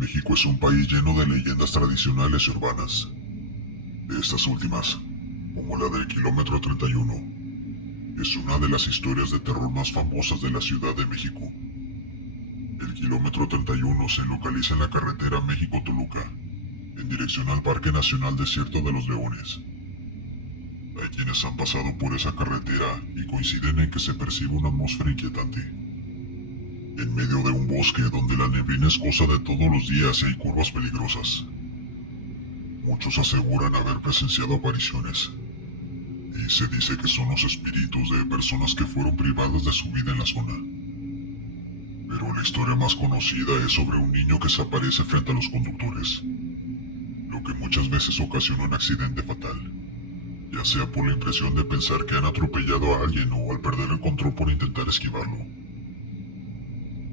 México es un país lleno de leyendas tradicionales y urbanas. De estas últimas, como la del Kilómetro 31, es una de las historias de terror más famosas de la Ciudad de México. El Kilómetro 31 se localiza en la carretera México-Toluca, en dirección al Parque Nacional Desierto de los Leones. Hay quienes han pasado por esa carretera y coinciden en que se percibe una atmósfera inquietante. En medio de un bosque donde la neblina es cosa de todos los días y hay curvas peligrosas. Muchos aseguran haber presenciado apariciones, y se dice que son los espíritus de personas que fueron privadas de su vida en la zona. Pero la historia más conocida es sobre un niño que se aparece frente a los conductores, lo que muchas veces ocasiona un accidente fatal, ya sea por la impresión de pensar que han atropellado a alguien o al perder el control por intentar esquivarlo.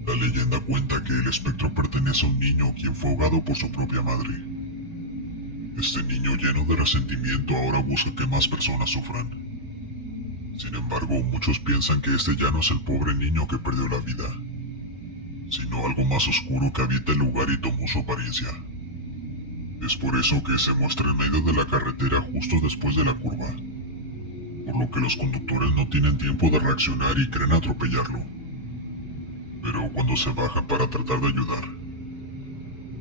La leyenda cuenta que el espectro pertenece a un niño quien fue ahogado por su propia madre. Este niño lleno de resentimiento ahora busca que más personas sufran. Sin embargo, muchos piensan que este ya no es el pobre niño que perdió la vida, sino algo más oscuro que habita el lugar y tomó su apariencia. Es por eso que se muestra en medio de la carretera justo después de la curva, por lo que los conductores no tienen tiempo de reaccionar y creen atropellarlo. Pero cuando se bajan para tratar de ayudar,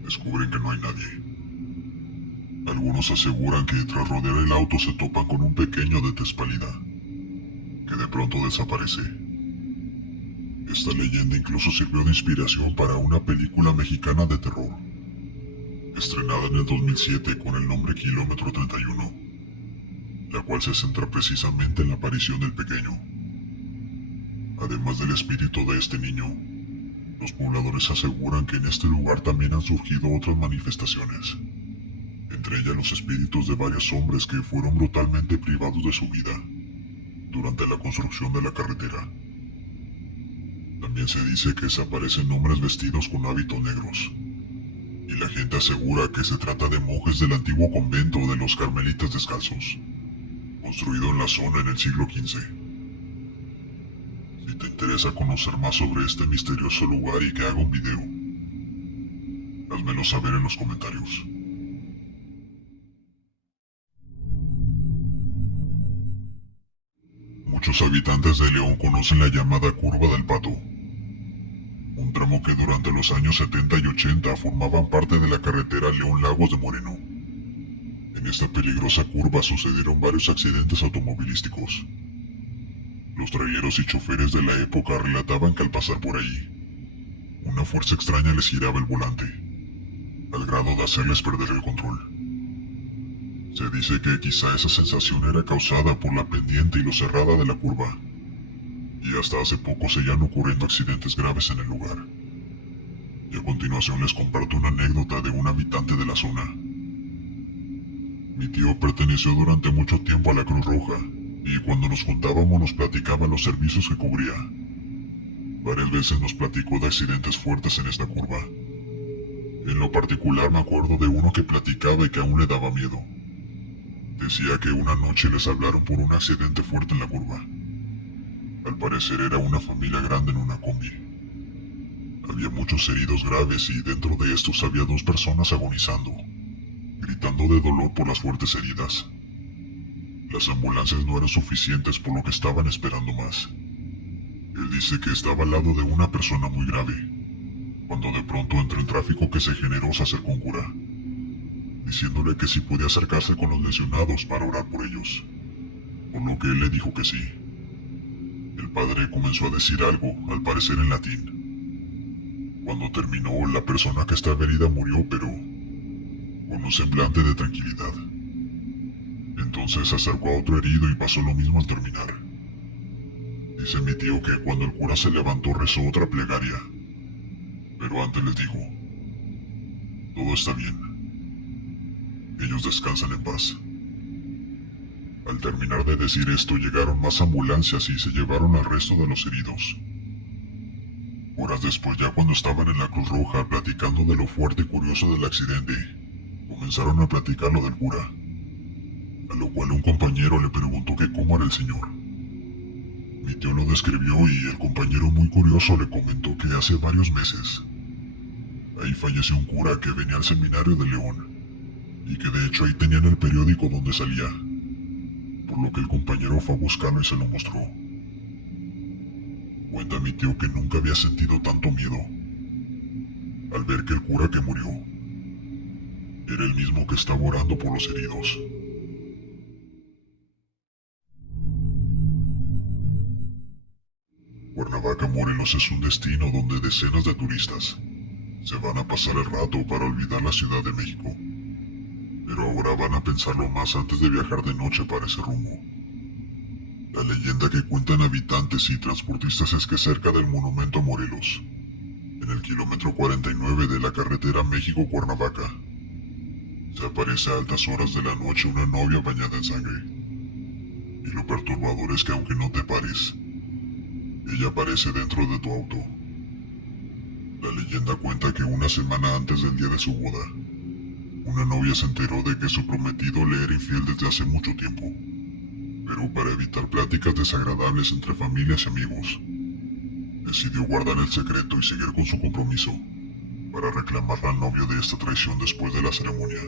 descubren que no hay nadie. Algunos aseguran que tras rodear el auto se topan con un pequeño de tez pálida, que de pronto desaparece. Esta leyenda incluso sirvió de inspiración para una película mexicana de terror, estrenada en el 2007 con el nombre Kilómetro 31, la cual se centra precisamente en la aparición del pequeño. Además del espíritu de este niño, los pobladores aseguran que en este lugar también han surgido otras manifestaciones, entre ellas los espíritus de varios hombres que fueron brutalmente privados de su vida durante la construcción de la carretera. También se dice que se aparecen hombres vestidos con hábitos negros, y la gente asegura que se trata de monjes del antiguo convento de los Carmelitas Descalzos, construido en la zona en el siglo XV. Si te interesa conocer más sobre este misterioso lugar y que haga un video, házmelo saber en los comentarios. Muchos habitantes de León conocen la llamada Curva del Pato, un tramo que durante los años 70 y 80 formaban parte de la carretera León-Lagos de Moreno. En esta peligrosa curva sucedieron varios accidentes automovilísticos. Los traileros y choferes de la época relataban que al pasar por ahí, una fuerza extraña les giraba el volante, al grado de hacerles perder el control. Se dice que quizá esa sensación era causada por la pendiente y lo cerrada de la curva, y hasta hace poco seguían ocurriendo accidentes graves en el lugar. Y a continuación les comparto una anécdota de un habitante de la zona. Mi tío perteneció durante mucho tiempo a la Cruz Roja, y cuando nos juntábamos nos platicaba los servicios que cubría. Varias veces nos platicó de accidentes fuertes en esta curva. En lo particular me acuerdo de uno que platicaba y que aún le daba miedo. Decía que una noche les hablaron por un accidente fuerte en la curva. Al parecer era una familia grande en una combi. Había muchos heridos graves y dentro de estos había 2 personas agonizando, gritando de dolor por las fuertes heridas. Las ambulancias no eran suficientes por lo que estaban esperando más. Él dice que estaba al lado de una persona muy grave, cuando de pronto entre el tráfico que se generó se acercó un cura, diciéndole que si podía acercarse con los lesionados para orar por ellos, por lo que él le dijo que sí. El padre comenzó a decir algo, al parecer en latín. Cuando terminó, la persona que estaba herida murió, pero con un semblante de tranquilidad. Entonces se acercó a otro herido y pasó lo mismo al terminar. Dice mi tío que cuando el cura se levantó rezó otra plegaria, pero antes les dijo: todo está bien. Ellos descansan en paz. Al terminar de decir esto, llegaron más ambulancias y se llevaron al resto de los heridos. Horas después, ya cuando estaban en la Cruz Roja platicando de lo fuerte y curioso del accidente, comenzaron a platicar lo del cura, a lo cual un compañero le preguntó que cómo era el señor. Mi tío lo describió y el compañero muy curioso le comentó que hace varios meses Ahí falleció un cura que venía al seminario de León, y que de hecho ahí tenían el periódico donde salía, por lo que el compañero fue a buscarlo y se lo mostró. Cuenta mi tío que nunca había sentido tanto miedo al ver que el cura que murió era el mismo que estaba orando por los heridos. Cuernavaca, Morelos es un destino donde decenas de turistas se van a pasar el rato para olvidar la Ciudad de México, pero ahora van a pensarlo más antes de viajar de noche para ese rumbo. La leyenda que cuentan habitantes y transportistas es que cerca del monumento a Morelos, en el kilómetro 49 de la carretera México-Cuernavaca, se aparece a altas horas de la noche una novia bañada en sangre. Y lo perturbador es que aunque no te pares, ella aparece dentro de tu auto. La leyenda cuenta que una semana antes del día de su boda, una novia se enteró de que su prometido le era infiel desde hace mucho tiempo. Pero para evitar pláticas desagradables entre familias y amigos, decidió guardar el secreto y seguir con su compromiso para reclamarle al novio de esta traición después de la ceremonia.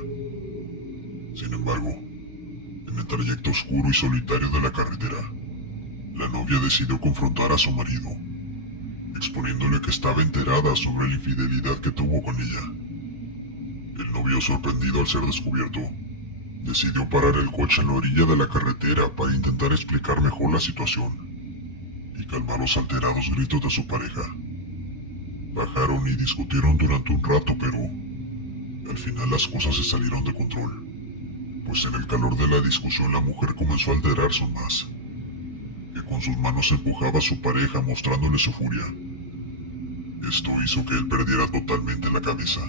Sin embargo, en el trayecto oscuro y solitario de la carretera, la novia decidió confrontar a su marido, exponiéndole que estaba enterada sobre la infidelidad que tuvo con ella. El novio, sorprendido al ser descubierto, decidió parar el coche en la orilla de la carretera para intentar explicar mejor la situación y calmar los alterados gritos de su pareja. Bajaron y discutieron durante un rato, pero al final las cosas se salieron de control, pues en el calor de la discusión la mujer comenzó a alterarse aún más, que con sus manos empujaba a su pareja mostrándole su furia. Esto hizo que él perdiera totalmente la cabeza,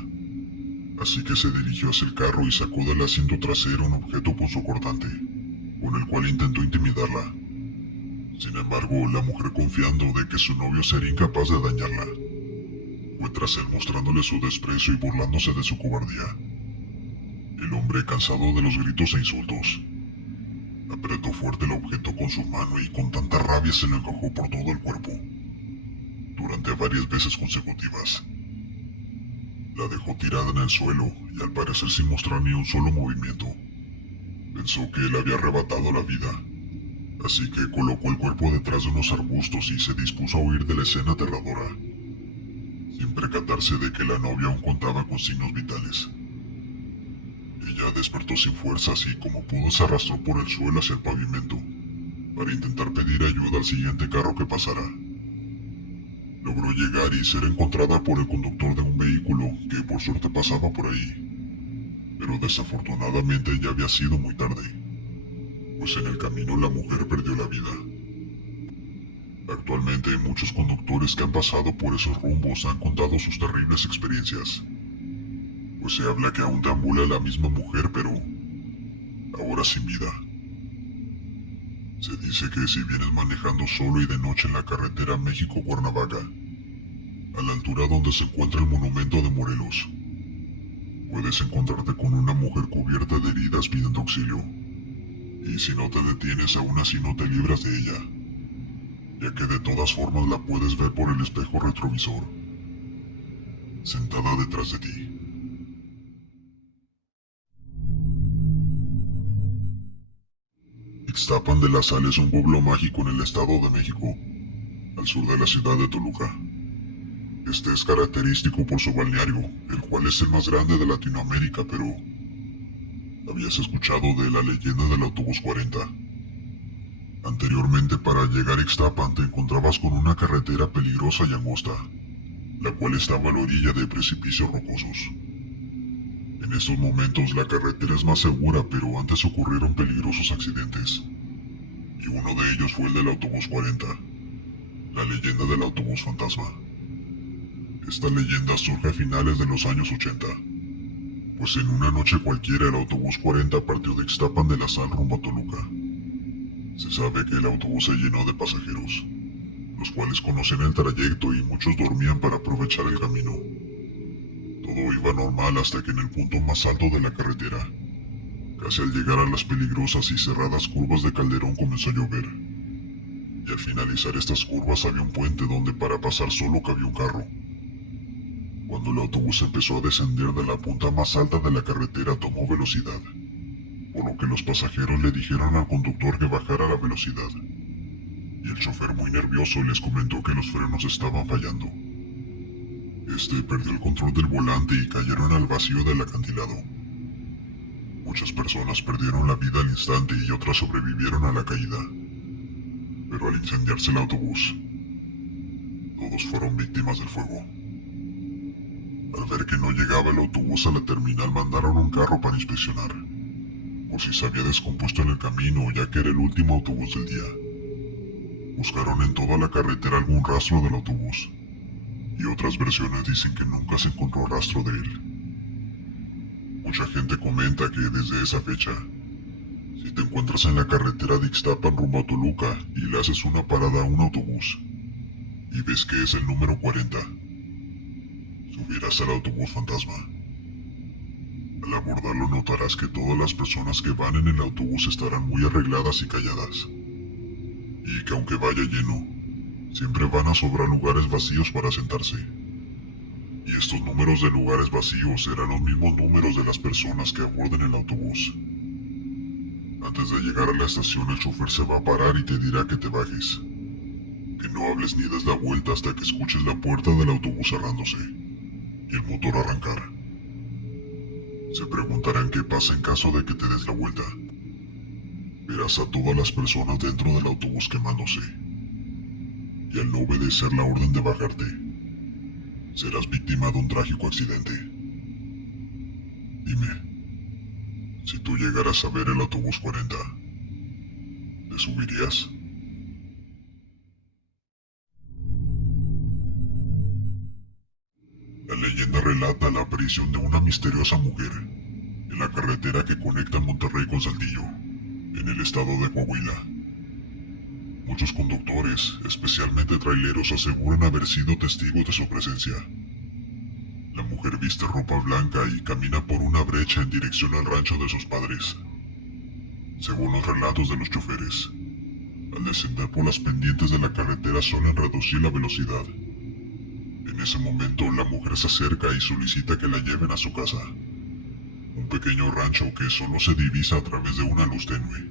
así que se dirigió hacia el carro y sacó del asiento trasero un objeto punzocortante, con el cual intentó intimidarla. Sin embargo, la mujer, confiando de que su novio sería incapaz de dañarla, fue tras él mostrándole su desprecio y burlándose de su cobardía. El hombre, cansado de los gritos e insultos, apretó fuerte el objeto con su mano y con tanta rabia se lo encajó por todo el cuerpo, durante varias veces consecutivas. La dejó tirada en el suelo y al parecer sin mostrar ni un solo movimiento. Pensó que él había arrebatado la vida, así que colocó el cuerpo detrás de unos arbustos y se dispuso a huir de la escena aterradora, sin percatarse de que la novia aún contaba con signos vitales. Ella despertó sin fuerzas y como pudo se arrastró por el suelo hacia el pavimento, para intentar pedir ayuda al siguiente carro que pasara. Logró llegar y ser encontrada por el conductor de un vehículo que por suerte pasaba por ahí, pero desafortunadamente ya había sido muy tarde, pues en el camino la mujer perdió la vida. Actualmente muchos conductores que han pasado por esos rumbos han contado sus terribles experiencias, pues se habla que aún deambula la misma mujer, pero ahora sin vida. Se dice que si vienes manejando solo y de noche en la carretera México-Cuernavaca, a la altura donde se encuentra el monumento de Morelos, puedes encontrarte con una mujer cubierta de heridas pidiendo auxilio. Y si no te detienes, aún así no te libras de ella, ya que de todas formas la puedes ver por el espejo retrovisor, sentada detrás de ti. Ixtapan de la Sal es un pueblo mágico en el Estado de México, al sur de la ciudad de Toluca. Este es característico por su balneario, el cual es el más grande de Latinoamérica, pero ¿habías escuchado de la leyenda del autobús 40? Anteriormente, para llegar a Ixtapan te encontrabas con una carretera peligrosa y angosta, la cual estaba a la orilla de precipicios rocosos. En estos momentos la carretera es más segura, pero antes ocurrieron peligrosos accidentes, y uno de ellos fue el del autobús 40, la leyenda del autobús fantasma. Esta leyenda surge a finales de los años 80, pues en una noche cualquiera el autobús 40 partió de Ixtapan de la Sal rumbo a Toluca. Se sabe que el autobús se llenó de pasajeros, los cuales conocían el trayecto y muchos dormían para aprovechar el camino. Todo iba normal hasta que en el punto más alto de la carretera, casi al llegar a las peligrosas y cerradas curvas de Calderón, comenzó a llover. Y al finalizar estas curvas había un puente donde para pasar solo cabía un carro. Cuando el autobús empezó a descender de la punta más alta de la carretera, tomó velocidad, por lo que los pasajeros le dijeron al conductor que bajara la velocidad. Y el chofer, muy nervioso, les comentó que los frenos estaban fallando. Este perdió el control del volante y cayeron al vacío del acantilado. Muchas personas perdieron la vida al instante y otras sobrevivieron a la caída. Pero al incendiarse el autobús, todos fueron víctimas del fuego. Al ver que no llegaba el autobús a la terminal, mandaron un carro para inspeccionar, por si se había descompuesto en el camino, ya que era el último autobús del día. Buscaron en toda la carretera algún rastro del autobús, y otras versiones dicen que nunca se encontró rastro de él. Mucha gente comenta que desde esa fecha, si te encuentras en la carretera de Ixtapan rumbo a Toluca y le haces una parada a un autobús, y ves que es el número 40, subirás al autobús fantasma. Al abordarlo notarás que todas las personas que van en el autobús estarán muy arregladas y calladas, y que aunque vaya lleno, siempre van a sobrar lugares vacíos para sentarse. Y estos números de lugares vacíos serán los mismos números de las personas que aborden el autobús. Antes de llegar a la estación, el chofer se va a parar y te dirá que te bajes, que no hables ni des la vuelta hasta que escuches la puerta del autobús cerrándose y el motor arrancar. Se preguntarán qué pasa en caso de que te des la vuelta. Verás a todas las personas dentro del autobús quemándose, y al no obedecer la orden de bajarte, serás víctima de un trágico accidente. Dime, si tú llegaras a ver el autobús 40, ¿te subirías? La leyenda relata la aparición de una misteriosa mujer en la carretera que conecta Monterrey con Saltillo, en el estado de Coahuila. Muchos conductores, especialmente traileros, aseguran haber sido testigos de su presencia. La mujer viste ropa blanca y camina por una brecha en dirección al rancho de sus padres. Según los relatos de los choferes, al descender por las pendientes de la carretera suelen reducir la velocidad. En ese momento, la mujer se acerca y solicita que la lleven a su casa, un pequeño rancho que solo se divisa a través de una luz tenue.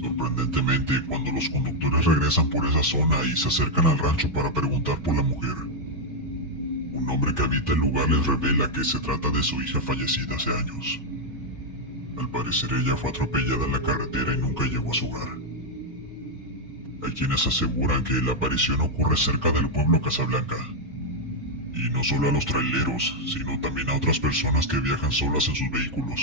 Sorprendentemente, cuando los conductores regresan por esa zona y se acercan al rancho para preguntar por la mujer, un hombre que habita el lugar les revela que se trata de su hija fallecida hace años. Al parecer ella fue atropellada en la carretera y nunca llegó a su hogar. Hay quienes aseguran que la aparición ocurre cerca del pueblo Casablanca, y no solo a los traileros, sino también a otras personas que viajan solas en sus vehículos.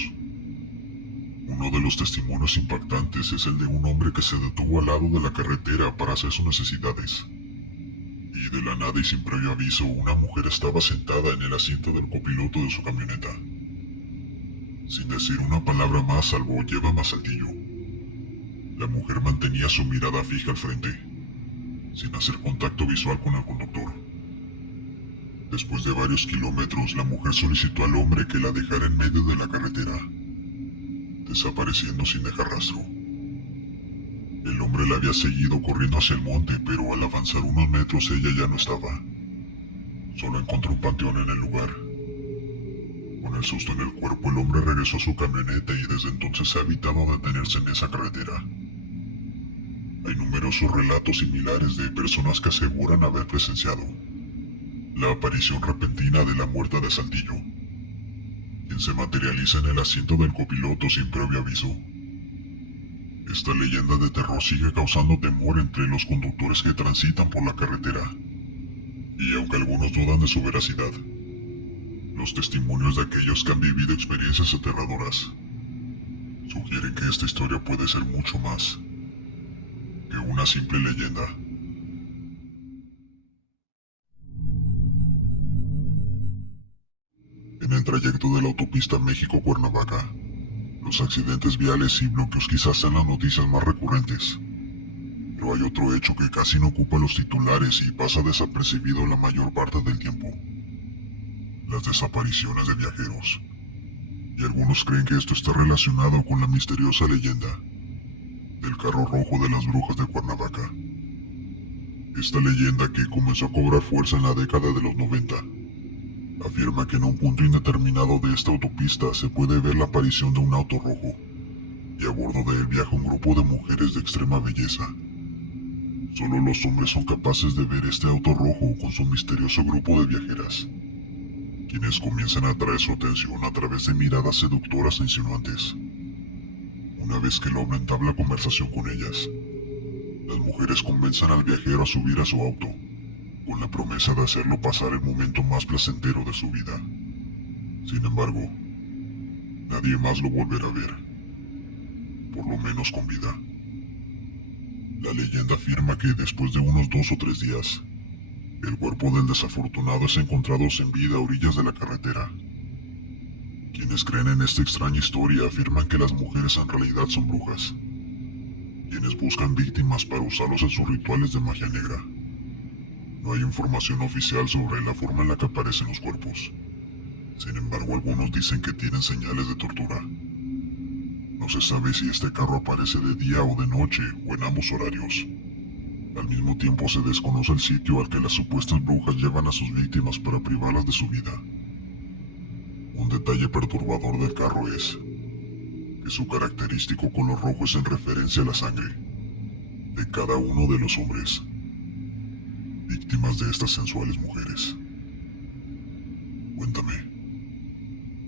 Uno de los testimonios impactantes es el de un hombre que se detuvo al lado de la carretera para hacer sus necesidades. Y de la nada y sin previo aviso, una mujer estaba sentada en el asiento del copiloto de su camioneta. Sin decir una palabra más salvo "llévame a Saltillo", la mujer mantenía su mirada fija al frente, sin hacer contacto visual con el conductor. Después de varios kilómetros, la mujer solicitó al hombre que la dejara en medio de la carretera, desapareciendo sin dejar rastro. El hombre la había seguido corriendo hacia el monte, pero al avanzar unos metros ella ya no estaba. Solo encontró un panteón en el lugar. Con el susto en el cuerpo, el hombre regresó a su camioneta y desde entonces ha evitado detenerse en esa carretera. Hay numerosos relatos similares de personas que aseguran haber presenciado la aparición repentina de la muerta de Saltillo, quien se materializa en el asiento del copiloto sin previo aviso. Esta leyenda de terror sigue causando temor entre los conductores que transitan por la carretera, y aunque algunos dudan de su veracidad, los testimonios de aquellos que han vivido experiencias aterradoras sugieren que esta historia puede ser mucho más que una simple leyenda. En el trayecto de la autopista México-Cuernavaca, los accidentes viales y bloqueos quizás sean las noticias más recurrentes, pero hay otro hecho que casi no ocupa los titulares y pasa desapercibido la mayor parte del tiempo: las desapariciones de viajeros. Y algunos creen que esto está relacionado con la misteriosa leyenda del carro rojo de las brujas de Cuernavaca. Esta leyenda, que comenzó a cobrar fuerza en la década de los 90, Afirma que en un punto indeterminado de esta autopista se puede ver la aparición de un auto rojo, y a bordo de él viaja un grupo de mujeres de extrema belleza. Solo los hombres son capaces de ver este auto rojo con su misterioso grupo de viajeras, quienes comienzan a atraer su atención a través de miradas seductoras e insinuantes. Una vez que el hombre entabla conversación con ellas, las mujeres convencen al viajero a subir a su auto, con la promesa de hacerlo pasar el momento más placentero de su vida. Sin embargo, nadie más lo volverá a ver, por lo menos con vida. La leyenda afirma que después de unos 2 o 3 días, el cuerpo del desafortunado es encontrado sin vida a orillas de la carretera. Quienes creen en esta extraña historia afirman que las mujeres en realidad son brujas, quienes buscan víctimas para usarlos en sus rituales de magia negra. No hay información oficial sobre la forma en la que aparecen los cuerpos. Sin embargo, algunos dicen que tienen señales de tortura. No se sabe si este carro aparece de día o de noche o en ambos horarios. Al mismo tiempo se desconoce el sitio al que las supuestas brujas llevan a sus víctimas para privarlas de su vida. Un detalle perturbador del carro es que su característico color rojo es en referencia a la sangre de cada uno de los hombres víctimas de estas sensuales mujeres. Cuéntame,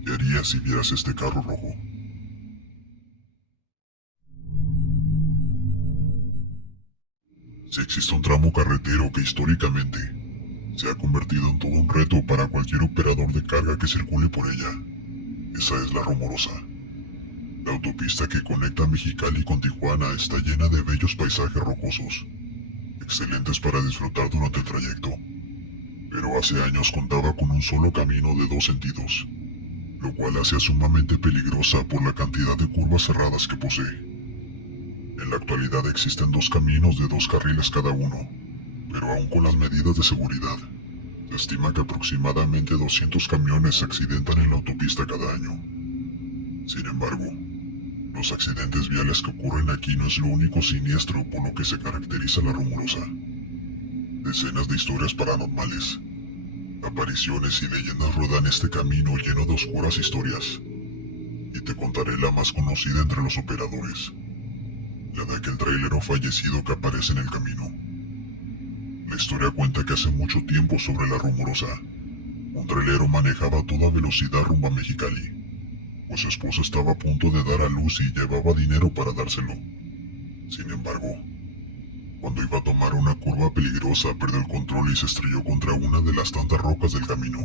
¿qué harías si vieras este carro rojo? Si existe un tramo carretero que históricamente se ha convertido en todo un reto para cualquier operador de carga que circule por ella, esa es la Rumorosa. La autopista que conecta Mexicali con Tijuana está llena de bellos paisajes rocosos, excelentes para disfrutar durante el trayecto, pero hace años contaba con un solo camino de 2 sentidos, lo cual hacía sumamente peligrosa por la cantidad de curvas cerradas que posee. En la actualidad existen 2 caminos de 2 carriles cada uno, pero aún con las medidas de seguridad, se estima que aproximadamente 200 camiones se accidentan en la autopista cada año. Sin embargo, los accidentes viales que ocurren aquí no es lo único siniestro por lo que se caracteriza la Rumorosa. Decenas de historias paranormales, apariciones y leyendas rodean este camino lleno de oscuras historias, y te contaré la más conocida entre los operadores, la de aquel trailero fallecido que aparece en el camino. La historia cuenta que hace mucho tiempo sobre la Rumorosa, un trailero manejaba a toda velocidad rumbo a Mexicali, pues su esposa estaba a punto de dar a luz y llevaba dinero para dárselo. Sin embargo, cuando iba a tomar una curva peligrosa, perdió el control y se estrelló contra una de las tantas rocas del camino.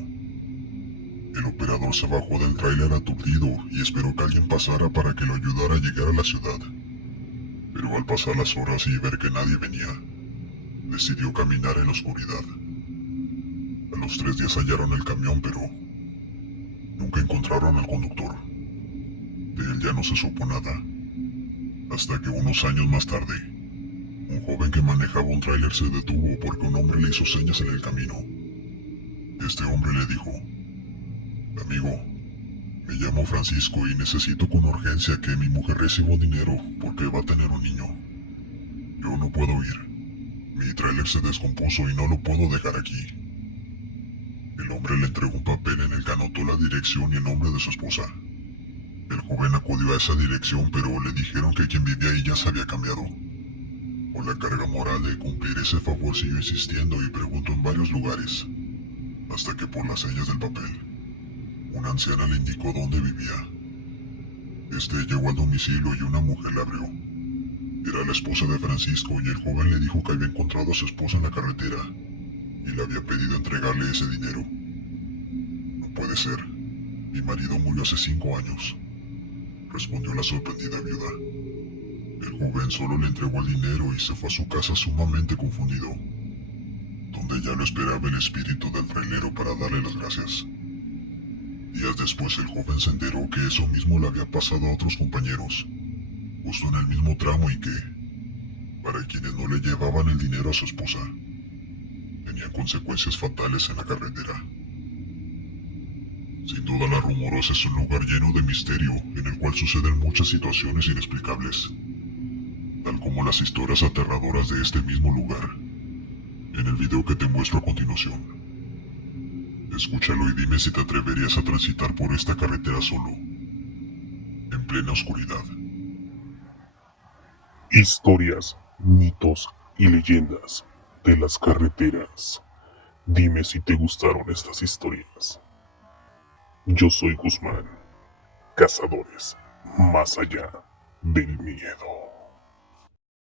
El operador se bajó del tráiler aturdido y esperó que alguien pasara para que lo ayudara a llegar a la ciudad. Pero al pasar las horas y ver que nadie venía, decidió caminar en la oscuridad. A los 3 días hallaron el camión, pero nunca encontraron al conductor. De él ya no se supo nada, hasta que unos años más tarde, un joven que manejaba un tráiler se detuvo porque un hombre le hizo señas en el camino. Este hombre le dijo: «Amigo, me llamo Francisco y necesito con urgencia que mi mujer reciba dinero porque va a tener un niño. Yo no puedo ir. Mi tráiler se descompuso y no lo puedo dejar aquí». El hombre le entregó un papel en el que anotó la dirección y el nombre de su esposa. El joven acudió a esa dirección, pero le dijeron que quien vivía ahí ya se había cambiado. Por la carga moral de cumplir ese favor siguió insistiendo y preguntó en varios lugares, hasta que por las señas del papel, una anciana le indicó dónde vivía. Este llegó al domicilio y una mujer le abrió. Era la esposa de Francisco y el joven le dijo que había encontrado a su esposa en la carretera y le había pedido entregarle ese dinero. «No puede ser. Mi marido murió hace 5 años», respondió la sorprendida viuda. El joven solo le entregó el dinero y se fue a su casa sumamente confundido, donde ya lo esperaba el espíritu del trailero para darle las gracias. Días después el joven se enteró que eso mismo le había pasado a otros compañeros, justo en el mismo tramo, y que, para quienes no le llevaban el dinero a su esposa, tenían consecuencias fatales en la carretera. Sin duda la Rumorosa es un lugar lleno de misterio en el cual suceden muchas situaciones inexplicables, tal como las historias aterradoras de este mismo lugar, en el video que te muestro a continuación. Escúchalo y dime si te atreverías a transitar por esta carretera solo, en plena oscuridad. Historias, mitos y leyendas de las carreteras. Dime si te gustaron estas historias. Yo soy Guzmán, cazadores más allá del miedo.